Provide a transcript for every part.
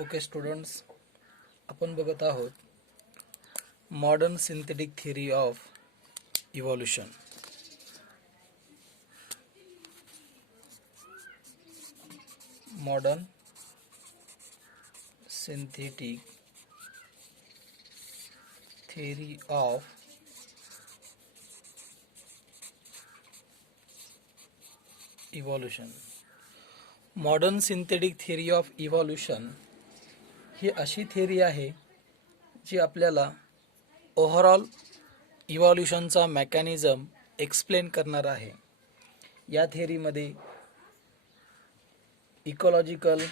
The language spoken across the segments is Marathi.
ओके स्टुडंट्स, आपण बघत आहोत modern synthetic theory of evolution. Modern synthetic theory of evolution. Modern synthetic theory of evolution ही अशी थिअरी आहे जी आपल्याला ओव्हरऑल इव्हॉल्युशनचा मेकॅनिझम एक्सप्लेन करणार आहे. या थिअरीमध्ये इकॉलॉजिकल,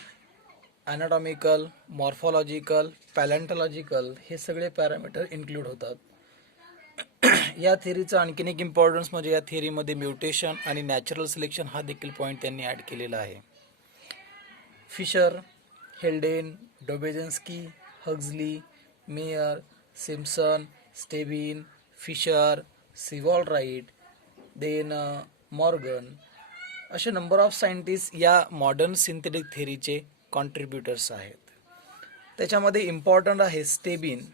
ॲनाटॉमिकल, मॉर्फॉलॉजिकल, पॅलेंटॉलॉजिकल हे सगळे पॅरामीटर इन्क्लूड होतात. या थिअरीचा आणखीन एक इम्पॉर्टन्स म्हणजे या थिअरीमध्ये म्युटेशन आणि नॅचरल सिलेक्शन हा देखील पॉईंट त्यांनी ॲड केलेला आहे. Fisher, Haldane, Dobzhansky, Huxley, Mayr, Simpson, Stebbins, Fisher, Sewall Wright, then Morgan असे नंबर ऑफ सायंटिस्ट या मॉडर्न सिंथेटिक थिअरीचे कॉन्ट्रीब्युटर्स आहेत. त्याच्यामध्ये इम्पॉर्टंट आहे स्टेबिन.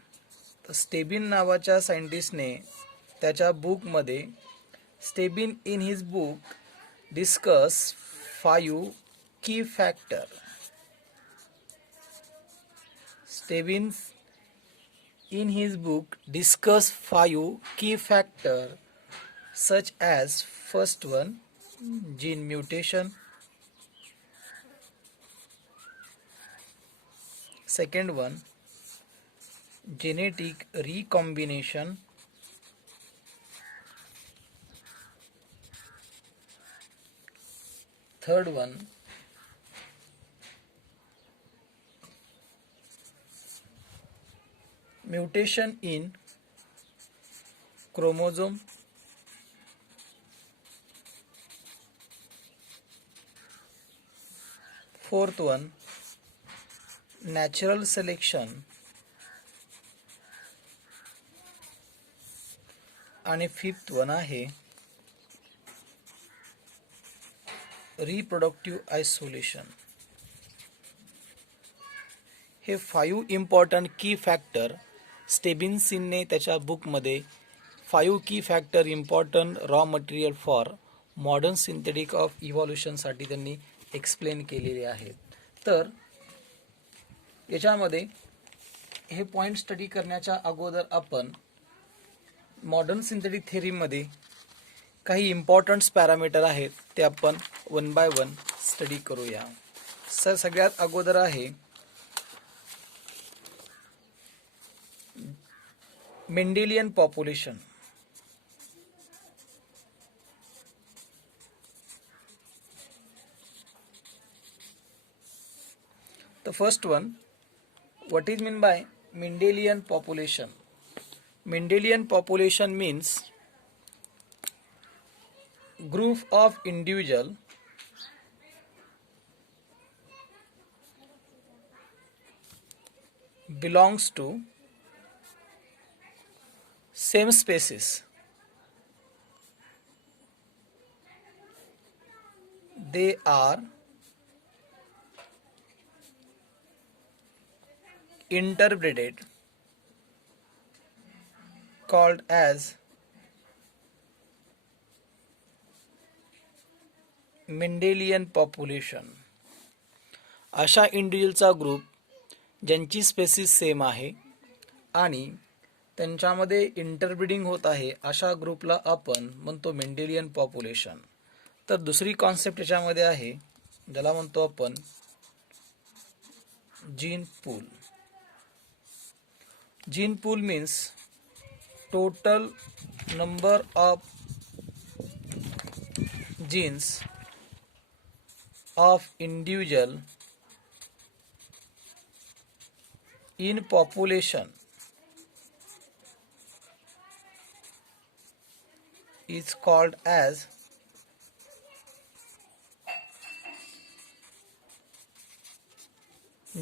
तर स्टेबिन नावाच्या सायंटिस्टने त्याच्या बुकमध्ये Stebin in his book discuss 5 key factor. Stebin in his book discuss 5 key factor such as first one gene mutation, second one genetic recombination, third one mutation in chromosome, fourth one natural selection, आणि फिफ्थ वन आहे रिप्रोडक्टिव्ह आयसोलेशन. हे 5 इम्पॉर्टंट की फॅक्टर स्टेबिन्सने त्याच्या बुकमध्ये 5 key factor important raw material for modern synthetic of इव्हॉल्युशनसाठी त्यांनी एक्सप्लेन केलेले आहेत. तर याच्यामध्ये हे पॉईंट स्टडी करण्याच्या अगोदर आपण मॉडर्न सिंथेटिक थिअरीमध्ये काही इम्पॉर्टंट पॅरामीटर आहेत ते आपण वन बाय वन स्टडी करूया. सगळ्यात अगोदर आहे Mendelian population. The first one, what is meant by Mendelian population? Mendelian population means group of individual belongs to same species. They are interbred, called as Mendelian population. अशा इंडिव्हिज्युअलचा ग्रुप ज्यांची स्पेसिस सेम आहे आणि त्यांच्यामध्ये इंटरब्रीडिंग होत आहे अशा ग्रुपला आपण म्हणतो मेंडेलियन पॉप्युलेशन. तर दुसरी कॉन्सेप्ट याच्यामध्ये आहे ज्याला म्हणतो आपण gene pool. Gene pool means total number of genes of individual in population is called as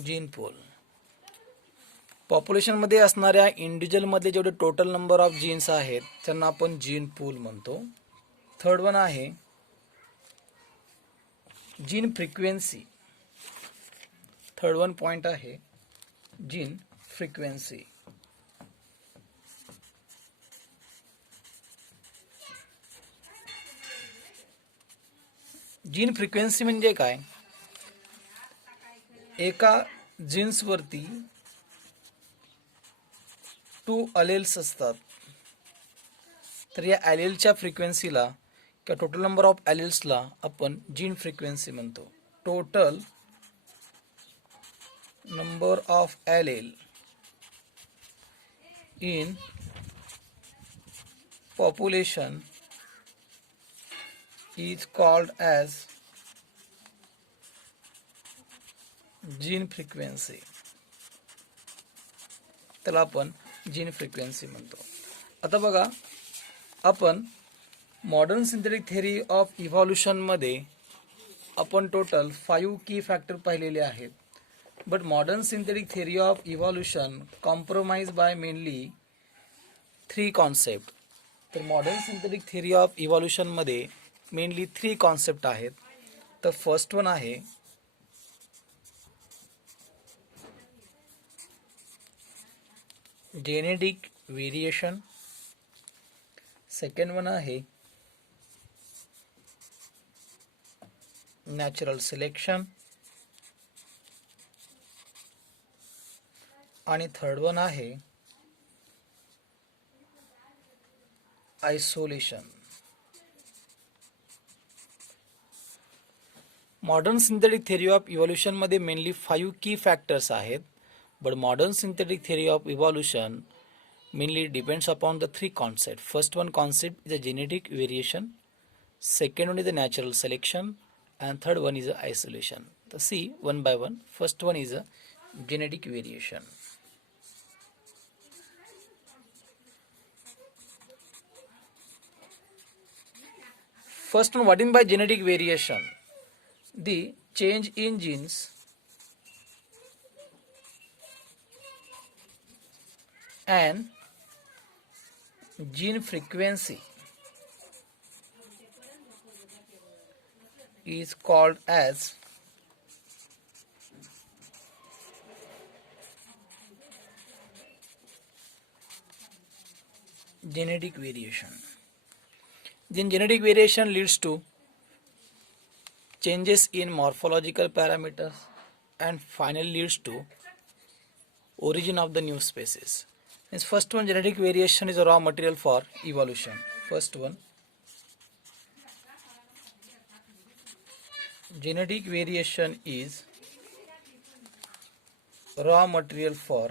gene pool. पॉप्युलेशनमध्ये असणाऱ्या इंडिव्हिज्युअलमध्ये जेवढे टोटल नंबर ऑफ जीन्स आहेत त्यांना आपण जीन पूल म्हणतो. थर्ड वन आहे gene frequency. Third one point आहे जीन फ्रिक्वेन्सी. जीन फ्रिक्वेन्सी म्हणजे काय? एका जीन्सवरती 2 अलेल्स असतात, तर या ॲलेलच्या फ्रिक्वेन्सीला किंवा टोटल नंबर ऑफ ॲलेल्सला आपण जीन फ्रिक्वेन्सी म्हणतो. Total number of allele in population is called as gene frequency. त्याला आपण जीन फ्रिक्वेन्सी म्हणतो. आता बघा, आपण मॉडर्न सिंथेटिक थेअरी ऑफ इव्हॉल्युशनमध्ये आपण टोटल 5 की फॅक्टर पाहिलेले आहेत. But modern synthetic theory of evolution compromise by mainly 3 concept. तर मॉडर्न सिंथेटिक थेअरी ऑफ इव्हॉल्युशनमध्ये मेनली 3 कॉन्सेप्ट आहेत. तर फर्स्ट वन आहे जेनेटिक व्हेरिएशन, सेकंड वन आहे नॅचरल सिलेक्शन आणि थर्ड वन आहे isolation. Modern synthetic theory of इव्हॉल्युशनमध्ये मेनली 5 की फॅक्टर्स आहेत. But modern synthetic theory of evolution mainly depends upon the 3 concepts. First one concept is a genetic variation, second one is the natural selection, and third one is a isolation. So see one by one. First one is a genetic variation. First one, what in by genetic variation? The change in genes and gene frequency is called as genetic variation. Then genetic variation leads to changes in morphological parameters and finally leads to origin of the new species. Means first one, genetic variation is a raw material for evolution. First one, genetic variation is raw material for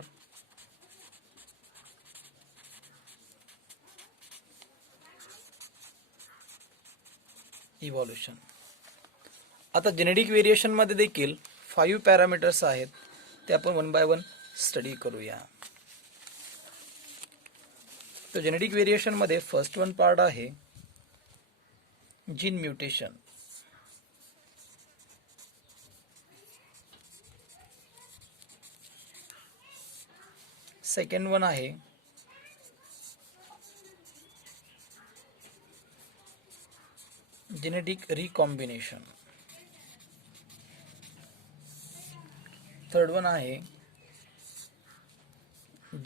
evolution. आता जेनेटिक व्हेरिएशन मध्ये देखील 5 पॅरामीटर्स आहेत, ते आपण वन बाय वन स्टडी करूया. तो जेनेटिक व्हेरिएशन मध्ये फर्स्ट वन पार्ट आहे जीन म्युटेशन. सेकंड वन आहे जेनेटिक रिकॉम्बिनेशन. थर्ड वन आहे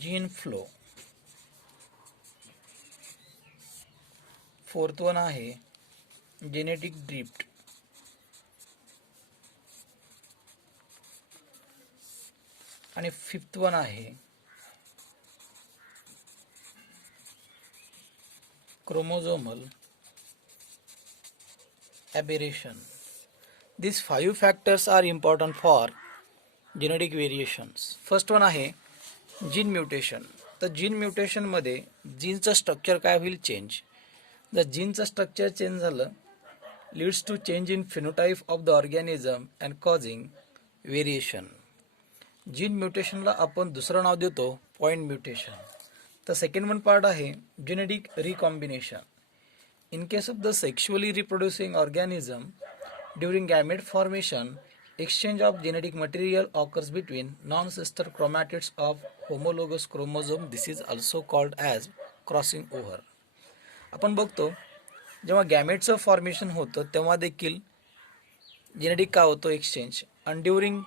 जीन फ्लो. फोर्थ वन आहे जेनेटिक ड्रिफ्ट. आणि फिफ्थ वन आहे chromosomal aberration. These 5 factors are important for genetic variations. First one आहे जीन म्युटेशन. तर जीन म्युटेशन मध्ये जीनचं स्ट्रक्चर काय होईल? चेंज. जर जीनचं स्ट्रक्चर चेंज झालं, leads to change in phenotype of the organism and causing variation. Gene म्युटेशनला आपण दुसरं नाव देतो पॉइंट म्युटेशन. तर सेकंड वन पार्ट आहे genetic recombination. In case of the sexually reproducing organism, during gamete formation, exchange of genetic material occurs between non-sister chromatids of homologous chromosome. This is also called as crossing over. आपण बघतो जेव्हा गॅमेटचं फॉर्मेशन होतं तेव्हा देखील जेनेटिक काय होतं? एक्सचेंज. आणि ड्युरिंग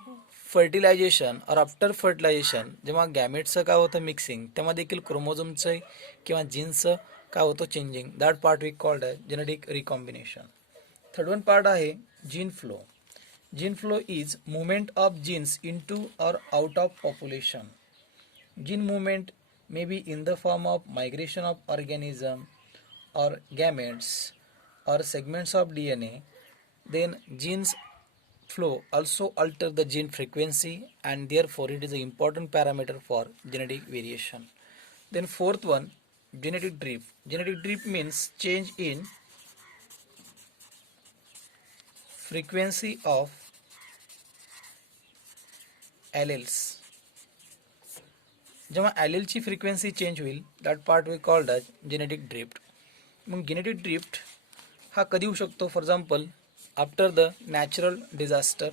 फर्टिलायझेशन और आफ्टर फर्टिलायझेशन जेव्हा गॅमेट्सचं काय होतं मिक्सिंग, तेव्हा देखील क्रोमोझोमचं किंवा जीन्सचं काय होतं changing. That part we called as genetic recombination. Third one part आहे gene flow. Gene flow is movement of genes into or out of population. Gene movement may be in the form of migration of organism or gametes or segments of DNA. Then genes flow also alter the gene frequency, and therefore it is an important parameter for genetic variation. Then fourth one, genetic drift. Genetic drift means change in frequency of alleles. जेव्हा ॲलेलची फ्रिक्वेन्सी चेंज होईल, that part we called as genetic drift. मग जेनेटिक ड्रिफ्ट हा कधी होऊ शकतो? For example after the natural disaster,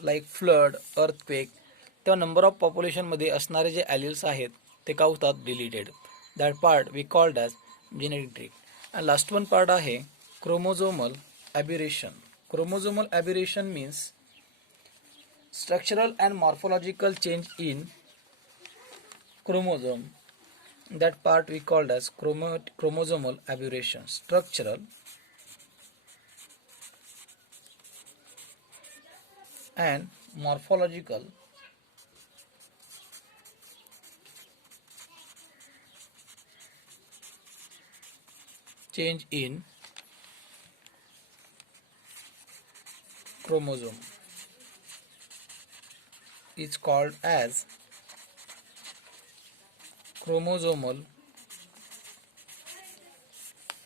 like flood, earthquake, तेव्हा नंबर ऑफ पॉप्युलेशनमध्ये असणारे जे ॲलेल्स आहेत ते काय होतात? Deleted. That part we called as genetic drift. And last one part आहे chromosomal aberration. Chromosomal aberration means structural and morphological change in chromosome. That part we called as chromosomal aberration. Structural and morphological change in chromosome is called as chromosomal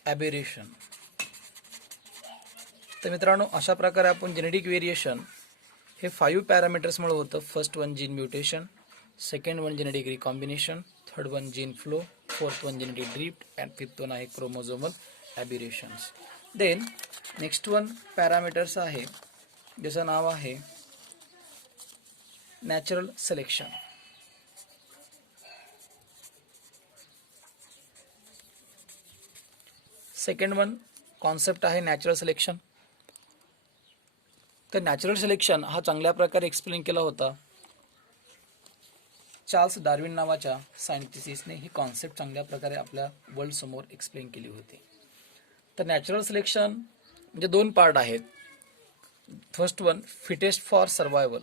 aberration. तर मित्रांनो, अशा प्रकारे आपण जेनेटिक व्हेरिएशन हे 5 पॅरामीटर्समुळे होतं. First one gene mutation, second one genetic recombination, third one gene flow, fourth one genetic drift, and fifth one आहे chromosomal aberrations. Then next one parameters आहे ज्याचं नाव आहे natural selection. Second one concept आहे नॅचरल सिलेक्शन. तर नॅचरल सिलेक्शन हा चांगल्या प्रकारे एक्सप्लेन केला होता चार्ल्स डार्विन नावाच्या सायंटिस्टने. ही कॉन्सेप्ट चांगल्या प्रकारे आपल्या वर्ल्ड समोर एक्सप्लेन केली होती. तर नॅचरल सिलेक्शन म्हणजे 2 पार्ट आहेत. First one fittest for survival.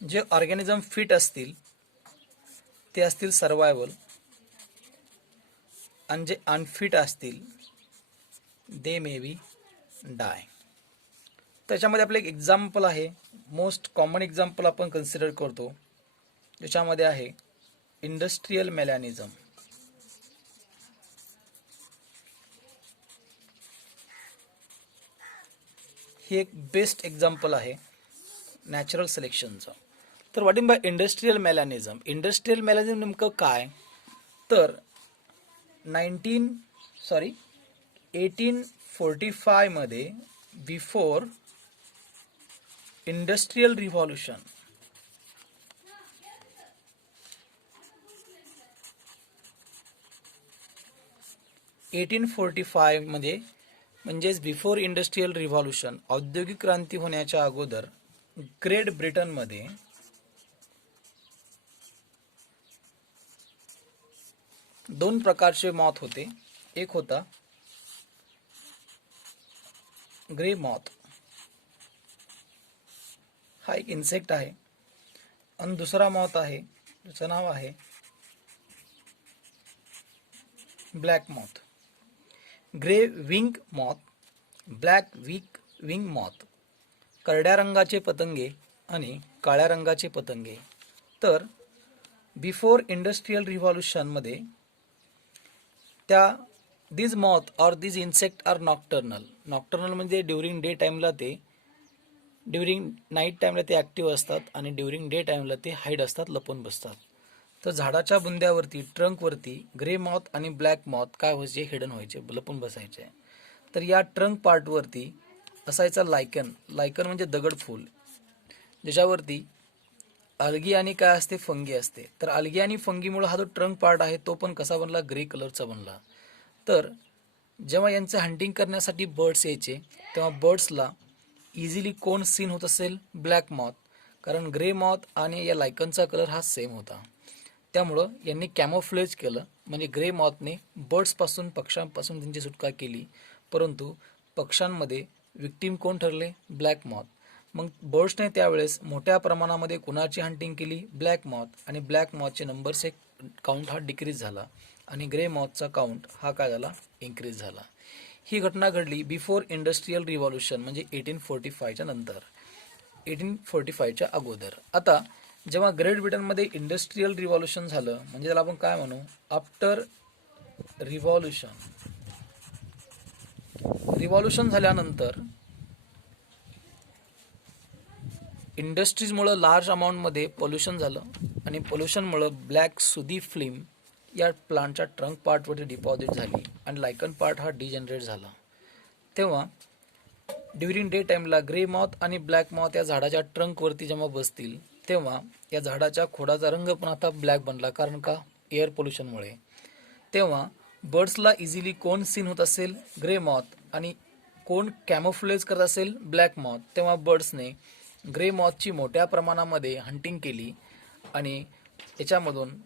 जे ऑर्गॅनिझम फिट असतील ते असतील सर्वायवल, आणि जे अनफिट असतील दे मे बी डाय. त्याच्यामध्ये आपलं एक एक्झाम्पल आहे, मोस्ट कॉमन एक्झाम्पल आपण कन्सिडर करतो, ज्याच्यामध्ये आहे इंडस्ट्रियल मेलॅनिझम. हे एक बेस्ट एक्झाम्पल आहे नॅचरल सिलेक्शनचं. तर what is by industrial melanism? Industrial melanism नेमकं काय? तर 1845 मध्ये बिफोर इंडस्ट्रियल रिव्हॉल्युशन, मध्ये म्हणजेच बिफोर इंडस्ट्रियल रिव्हॉल्युशन, औद्योगिक क्रांती होण्याच्या अगोदर ग्रेट ब्रिटनमध्ये दोन प्रकारचे मॉथ होते. एक होता ग्रे मॉथ, हा एक इन्सेक्ट आहे, आणि दुसरा मॉथ आहे ज्याचं नाव आहे black moth. Grey wing moth, black wing moth, करड्या रंगाचे पतंगे आणि काळ्या रंगाचे पतंगे. तर बिफोर इंडस्ट्रियल रिव्हॉल्युशनमध्ये these moth or these insect are nocturnal. Nocturnal म्हणजे ड्युरिंग डे टाईमला ते, ड्युरिंग नाईट टाईमला ते ॲक्टिव्ह असतात आणि ड्युरिंग डे टाईमला ते हाईड असतात, लपून बसतात. तर झाडाच्या बुंद्यावरती, ट्रंकवरती ग्रे मॉथ आणि ब्लॅक मॉथ काय व्हायचे? हिडन व्हायचे, लपून बसायचे. तर या ट्रंक पार्टवरती असायचा लायकन. लायकन म्हणजे दगडफूल, ज्याच्यावरती अल्गी आणि काय असते, फंगी असते. तर अल्गी आणि फंगीमुळे हा जो ट्रंक पार्ट आहे तो पण कसा बनला, ग्रे कलरचा बनला. तर जेव्हा यांचं हंटिंग करण्यासाठी बर्ड्स यायचे तेव्हा बर्ड्सला इझिली कोण सीन होत असेल, ब्लॅक मॉथ. कारण ग्रे मॉथ आणि या लायकनचा कलर हा सेम होता. त्यामुळं यांनी कॅमोफ्लेज केलं, म्हणजे ग्रे मॉथने बर्ड्सपासून, पक्ष्यांपासून त्यांची सुटका केली. परंतु पक्ष्यांमध्ये विक्टीम कोण ठरले, ब्लॅक मॉथ. मग बर्ड्सने त्यावेळेस मोठ्या प्रमाणामध्ये कुणाची हंटिंग केली, ब्लॅक मॉथ. आणि ब्लॅक मॉथचे नंबरचे काउंट हा डिक्रीज झाला आणि ग्रे मॉथचा काउंट हा काय झाला, इन्क्रीज झाला. ही घटना घडली बिफोर इंडस्ट्रियल रिव्हॉल्युशन, म्हणजे 1845च्या नंतर, 1845च्या अगोदर. आता जेव्हा ग्रेट ब्रिटनमध्ये इंडस्ट्रियल रिव्हॉल्युशन झालं, म्हणजे त्याला आपण काय म्हणू, आफ्टर रिव्हॉल्युशन. रिव्हॉल्युशन झाल्यानंतर इंडस्ट्रीजमुळं लार्ज अमाऊंटमध्ये पोल्युशन झालं आणि पोल्युशनमुळं ब्लॅक सुदी फिल्म या प्लांटच्या ट्रंक पार्टवरती डिपॉझिट झाली आणि लायकन पार्ट हा डिजनरेट झाला. तेव्हा ड्युरिंग डे टाईमला ग्रे मॉथ आणि ब्लॅक मॉथ या झाडाच्या ट्रंकवरती जेव्हा बसतील तेव्हा या झाडाच्या खोडाचा रंग पण आता ब्लॅक बनला. कारण का, एअर पोल्युशनमुळे. तेव्हा बर्ड्सला इझिली कोण सीन होत असेल, ग्रे मॉथ. आणि कोण कॅमोफ्लेज करत असेल, ब्लॅक मॉथ. तेव्हा बर्ड्सने ग्रे मॉथची मोठ्या प्रमाणामध्ये हंटिंग केली आणि याच्यामधून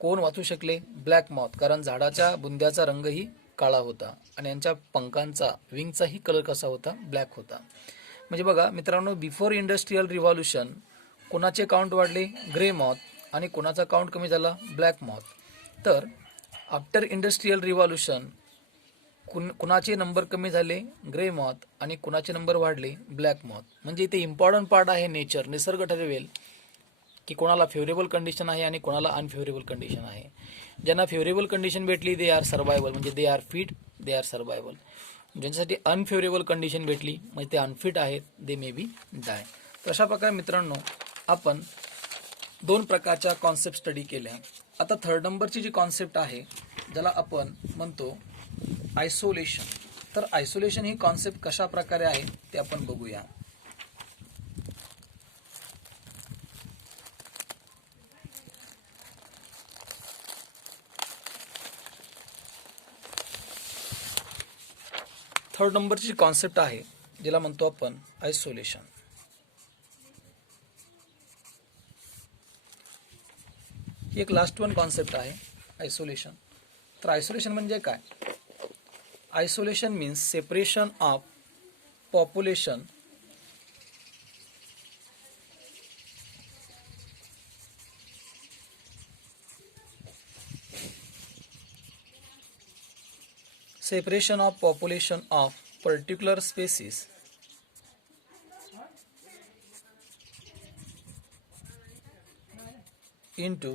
कोण वाचू शकले, ब्लॅक मॉथ. कारण झाडाच्या बुंद्याचा रंगही काळा होता आणि यांच्या पंखांचा, विंगचाही कलर कसा होता, ब्लॅक होता. म्हणजे बघा मित्रांनो, बिफोर इंडस्ट्रियल रिव्हॉल्युशन कोणाचे काउंट वाढले, ग्रे मॉथ. आणि कोणाचा काउंट कमी झाला, ब्लॅक मॉथ. तर आफ्टर इंडस्ट्रियल रिव्हॉल्युशन कुणाचे नंबर कमी झाले, ग्रे मॉथ. आणि कुणाचे नंबर वाढले, ब्लॅक मॉथ. म्हणजे इथे इम्पॉर्टंट पार्ट आहे नेचर, निसर्ग ठरवेल की कोणाला फेवरेबल कंडिशन आहे आणि कोणाला अनफेवरेबल कंडिशन आहे. ज्यांना फेवरेबल कंडिशन भेटली दे आर सर्वायबल, म्हणजे they are fit, they are survivable. ज्यांच्यासाठी अनफेवरेबल कंडिशन भेटली म्हणजे ते अनफिट आहेत, दे मे बी डाय. तर अशा प्रकारे मित्रांनो आपण 2 प्रकारच्या कॉन्सेप्ट स्टडी केल्या. आता थर्ड नंबरची जी कॉन्सेप्ट आहे ज्याला आपण म्हणतो आयसोलेशन. तर आयसोलेशन ही कॉन्सेप्ट कशा प्रकारे आहे ते आपण बघूया. थर्ड नंबरची कॉन्सेप्ट आहे ज्याला म्हणतो आपण आयसोलेशन. ही एक लास्ट वन कॉन्सेप्ट आहे आयसोलेशन. तर आयसोलेशन म्हणजे काय, isolation means separation of population of particular species into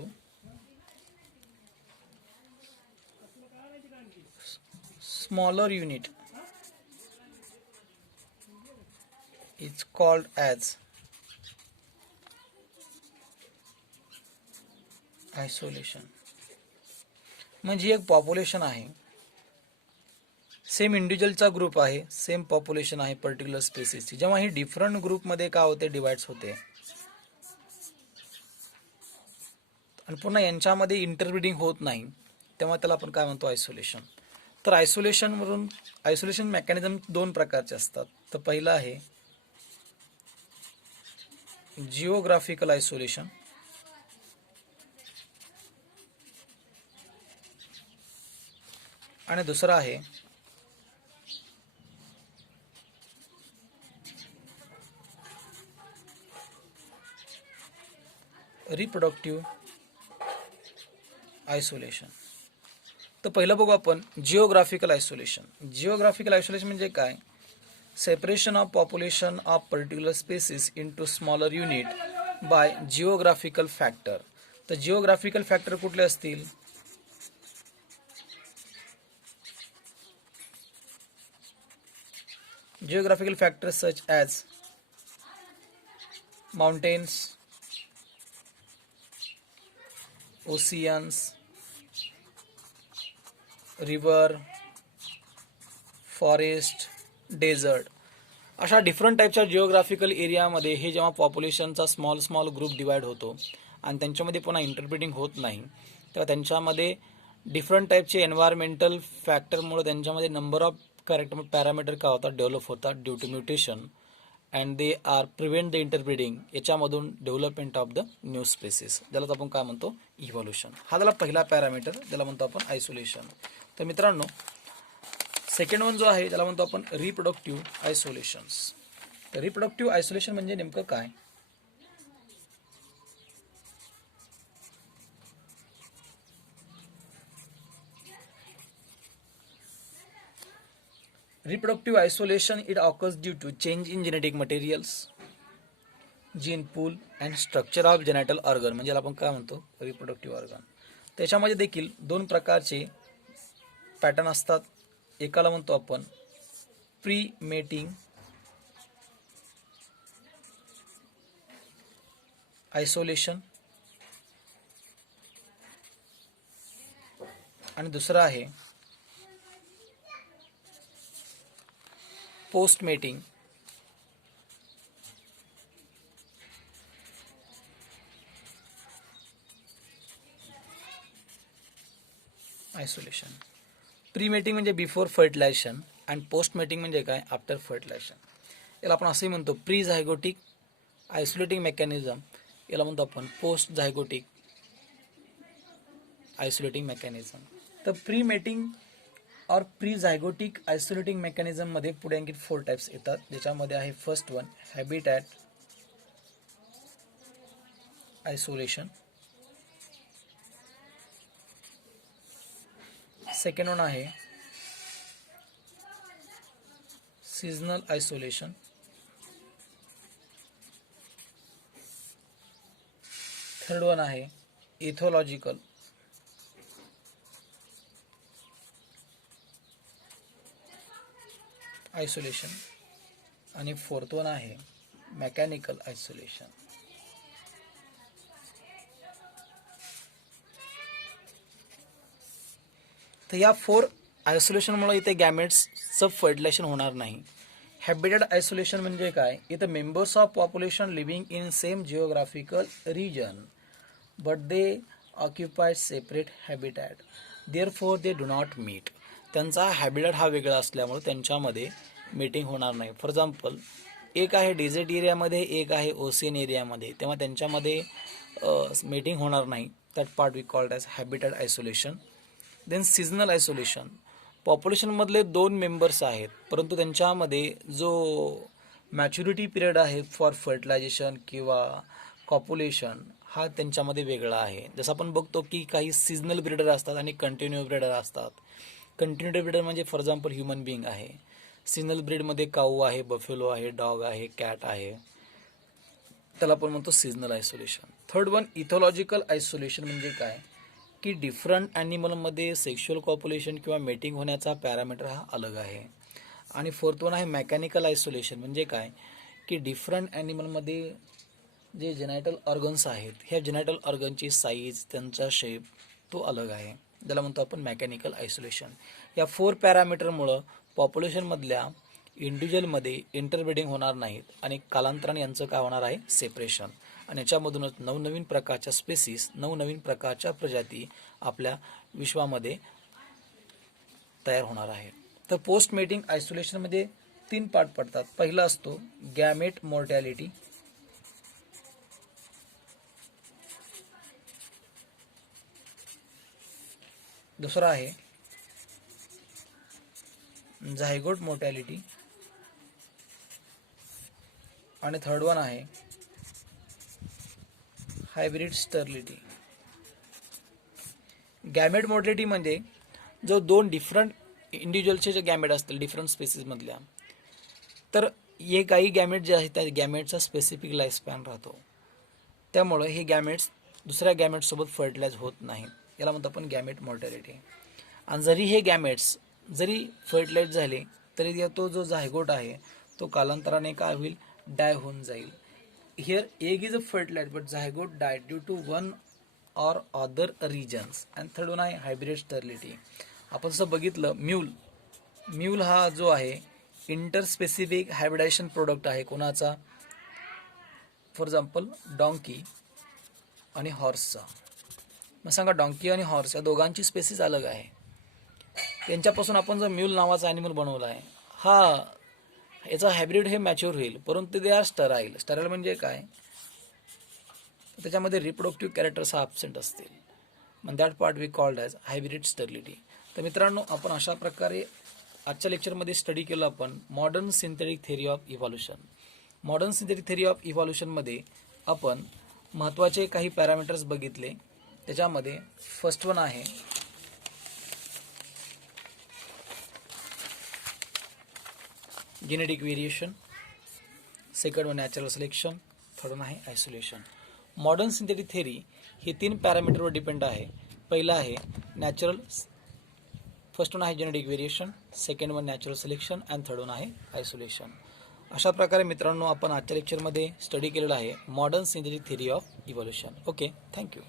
smaller unit is called as isolation. म्हणजे एक पॉप्युलेशन आहे, सेम इंडिव्हिज्युअलचा ग्रुप आहे, सेम पॉप्युलेशन आहे पर्टिक्युलर स्पेसिसची. जेव्हा ही डिफरंट ग्रुपमध्ये काय होते, डिवाइड्स होते आणि पुन्हा यांच्यामध्ये इंटरब्रीडिंग होत नाही, तेव्हा त्याला आपण काय म्हणतो, आयसोलेशन. तर आयसोलेशन मेकॅनिझम 2 प्रकारचे असतात. तर पहिलं आहे जिओग्राफिकल आयसोलेशन आणि दुसरं आहे रिप्रोडक्टिव्ह आयसोलेशन. तर पहिलं बघू आपण जिओग्राफिकल आयसोलेशन. जिओग्राफिकल आयसोलेशन म्हणजे काय, separation of population of particular species into smaller unit by geographical factor. तर जिओग्राफिकल फॅक्टर कुठले असतील, geographical factors such as mountains, oceans, river, forest, desert अशा डिफरंट टाईपच्या जिओग्राफिकल एरियामध्ये हे जेव्हा पॉप्युलेशनचा स्मॉल ग्रुप डिवाइड होतो आणि त्यांच्यामध्ये पुन्हा इंटरब्रीडिंग होत नाही, तेव्हा त्यांच्यामध्ये डिफरंट टाईपचे एन्व्हायरमेंटल फॅक्टरमुळे त्यांच्यामध्ये नंबर ऑफ पॅरामीटर काय होतात, डेव्हलप होतात due to mutation and they are prevent the interbreeding. याच्यामधून development of the new species, ज्यालाच आपण काय म्हणतो, इव्हॉल्युशन. हा झाला पहिला पॅरामीटर, ज्याला म्हणतो आपण आयसोलेशन. तर मित्रांनो, सेकंड वन जो आहे त्याला म्हणतो आपण रिप्रोडक्टिव्ह आयसोलेशन्स. तर रिप्रोडक्टिव्ह आयसोलेशन म्हणजे नेमकं काय? Reproductive isolation, it occurs due to change in genetic materials, gene pool and structure of genital organ. म्हणजे आपण काय म्हणतो, रिप्रोडक्टिव्ह ऑर्गन. त्याच्यामध्ये देखील दोन प्रकारचे पॅटर्न असतात. एकाला म्हणतो आपण प्री मेटिंग आयसोलेशन आणि दुसरा आहे post mating isolation. Pre mating म्हणजे बिफोर फर्टिलायझेशन आणि पोस्ट मेटिंग म्हणजे काय, आफ्टर फर्टिलायझेशन. याला आपण असंही म्हणतो प्री झायगोटिक आयसोलेटिंग मेकॅनिझम, याला म्हणतो आपण पोस्ट झायगोटिक आयसोलेटिंग मेकॅनिझम. तर प्री मेटिंग और प्री झायगोटिक आयसोलेटिंग मेकॅनिझम मध्ये पुढे आणखी 4 टाइप्स येतात, ज्याच्यामध्ये आहे first one habitat isolation, second one आहे सीजनल आयसोलेशन, थर्ड वन आहे इथोलॉजिकल आयसोलेशन आणि फोर्थ वन आहे मेकॅनिकल आयसोलेशन. तर या 4 आयसोलेशनमुळे इथे गॅमेट्सचं फर्टिलायझेशन होणार नाही. हॅबिटॅट आयसोलेशन म्हणजे काय, इथं members of population living in same geographical region but they occupy separate habitat therefore they do not meet. त्यांचा हॅबिटॅट हा वेगळा असल्यामुळे त्यांच्यामध्ये मीटिंग होणार नाही. फॉर एक्झाम्पल, एक आहे डेझर्ट एरियामध्ये, एक आहे ओशियन एरियामध्ये, तेव्हा त्यांच्यामध्ये मीटिंग होणार नाही. That part we called as habitat isolation. Then seasonal isolation, पॉप्युलेशनमधले 2 मेंबर्स आहेत परंतु त्यांच्यामध्ये जो मॅच्युरिटी पिरियड आहे फॉर फर्टिलायझेशन किंवा कॉप्युलेशन हा त्यांच्यामध्ये वेगळा आहे. जसं आपण बघतो की काही सीझनल ब्रीडर असतात आणि कंटिन्यू ब्रीडर असतात. कंटिन्यू ब्रीडर म्हणजे फॉर एक्झाम्पल ह्युमन बिंग आहे. सीझनल ब्रीडमध्ये काऊ आहे, बफेलो आहे, डॉग आहे, कॅट आहे, त्याला आपण म्हणतो seasonal isolation. Third one ethological isolation म्हणजे काय की डिफरंट ॲनिमलमध्ये सेक्शुअल कॉप्युलेशन किंवा मेटिंग होण्याचा पॅरामीटर हा अलग आहे. आणि फोर्थ वन आहे मेकॅनिकल आयसोलेशन म्हणजे काय की डिफरंट ॲनिमलमध्ये जे जेनायटल ऑर्गन्स आहेत, ह्या जेनायटल ऑर्गनची साईज, त्यांचा शेप तो अलग आहे, ज्याला म्हणतो आपण मेकॅनिकल आयसोलेशन. या 4 पॅरामीटरमुळं पॉप्युलेशनमधल्या इंडिव्हिज्युअलमध्ये इंटरब्रीडिंग होणार नाहीत आणि कालांतराने यांचं काय होणार आहे, सेपरेशन. आणि याच्यामधूनच नवनवीन प्रकारच्या स्पेसिस, नवनवीन प्रकारच्या प्रजाती आपल्या विश्वामध्ये तयार होणार आहेत. तर पोस्ट मेटिंग आयसोलेशनमध्ये 3 पार्ट पडतात. पहिला असतो गॅमेट मॉर्टॅलिटी, दुसरा आहे झायगोट मोर्टॅलिटी आणि थर्ड वन आहे हायब्रिड स्टर्लिटी. गॅमेट मोर्टॅलिटी म्हणजे जो 2 डिफरंट इंडिव्हिज्युअलचे जे गॅमेट असतील डिफरंट स्पेसिसमधल्या, तर हे काही गॅमेट जे आहेत त्या गॅमेटचा स्पेसिफिक लाईफ स्पॅन राहतो, त्यामुळे हे गॅमेट्स दुसऱ्या गॅमेटसोबत फर्टिलाइज होत नाही, याला म्हणतो आपण गॅमेट मॉर्टॅलिटी. आणि जरी हे गॅमेट्स जरी फर्टिलाइज झाले तरी तो जो झायगोट आहे तो कालांतराने काय होईल, डाय होऊन जाईल. Here egg is a fertilise but zygote die due to one or other reasons. And third one आहे हायब्रिड स्टर्लिटी. आपण जसं बघितलं म्यूल हा जो आहे इंटरस्पेसिफिक हायब्रिडायझेशन प्रोडक्ट आहे कोणाचा, फॉर एक्झाम्पल डॉंकी आणि हॉर्सचा. मग सांगा डॉंकी आणि हॉर्स या दोघांची स्पेसिस अलग आहे. त्यांच्यापासून आपण जो म्यूल नावाचा ॲनिमल बनवला आहे हा याचा हायब्रिड हे मॅच्युअर होईल, परंतु ते आर स्टराईल. स्टराईल म्हणजे काय, त्याच्यामध्ये रिप्रोडक्टिव्ह कॅरेक्टर्स हा ॲबसेंट असतील. मग that part we called as hybrid sterility. तर मित्रांनो, आपण अशा प्रकारे आजच्या लेक्चरमध्ये स्टडी केलं आपण modern synthetic theory of evolution. Modern synthetic theory of इव्हॉल्युशनमध्ये आपण महत्त्वाचे काही पॅरामीटर्स बघितले. त्याच्यामध्ये फर्स्ट वन आहे genetic variation, second one natural selection, third one आहे आयसोलेशन. मॉडर्न सिंथेटिक थेरी ही 3 पॅरामीटरवर डिपेंड आहे. पहिला आहे नॅचरल, फर्स्ट वन आहे genetic variation, second one natural selection and third one आहे आयसोलेशन. अशा प्रकारे मित्रांनो आपण आजच्या लेक्चरमध्ये स्टडी केलेला आहे modern synthetic theory of evolution. Okay, thank you.